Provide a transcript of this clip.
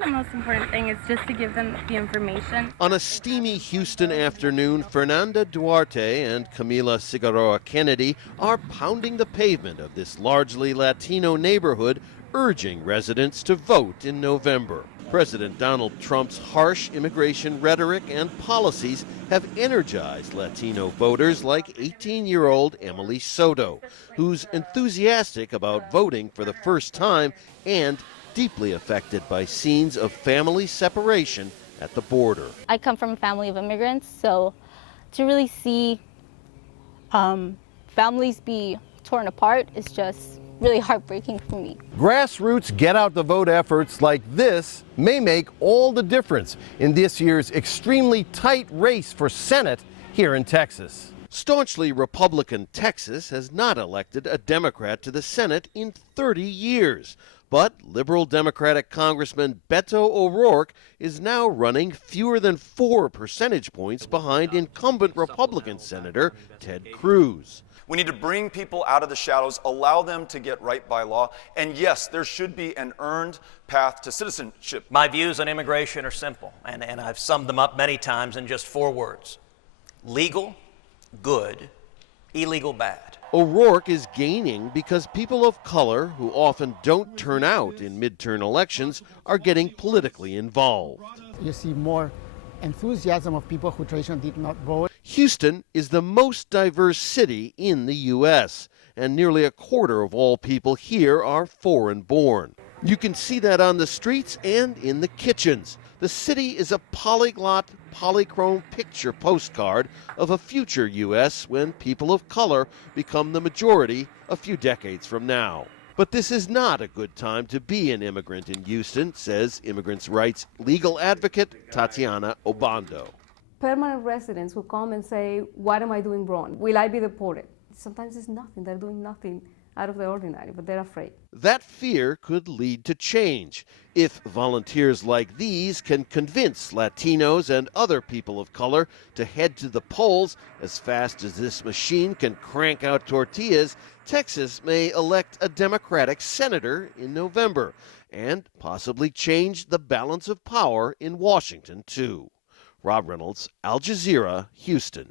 The most important thing is just to give them the information. On a steamy Houston afternoon, Fernanda Duarte and Camila Cigarroa Kennedy are pounding the pavement of this largely Latino neighborhood, urging residents to vote in November. President Donald Trump's harsh immigration rhetoric and policies have energized Latino voters like 18-year-old Emily Soto, who's enthusiastic about voting for the first time and deeply affected by scenes of family separation at the border. I come from a family of immigrants, so to really see families be torn apart is just really heartbreaking for me. Grassroots get out the vote efforts like this may make all the difference in this year's extremely tight race for Senate here in Texas. Staunchly Republican Texas has not elected a Democrat to the Senate in 30 years. But liberal Democratic Congressman Beto O'Rourke is now running fewer than 4 percentage points behind incumbent Republican Senator Ted Cruz. We need to bring people out of the shadows, allow them to get right by law, and yes, there should be an earned path to citizenship. My views on immigration are simple, and I've summed them up many times in just 4 words. Legal, good, illegal, bad. O'Rourke is gaining because people of color, who often don't turn out in midterm elections, are getting politically involved. You see more enthusiasm of people who traditionally did not vote. Houston is the most diverse city in the U.S., and nearly a quarter of all people here are foreign-born. You can see that on the streets and in the kitchens. The city is a polyglot, polychrome picture postcard of a future U.S. when people of color become the majority a few decades from now. But this is not a good time to be an immigrant in Houston, says immigrants' rights legal advocate Tatiana Obando. Permanent residents who come and say, what am I doing wrong? Will I be deported? Sometimes it's nothing. They're doing nothing out of the ordinary, but they're afraid. That fear could lead to change if volunteers like these can convince Latinos and other people of color to head to the polls as fast as this machine can crank out tortillas. Texas may elect a Democratic senator in November and possibly change the balance of power in Washington, too. Rob Reynolds, Al Jazeera, Houston.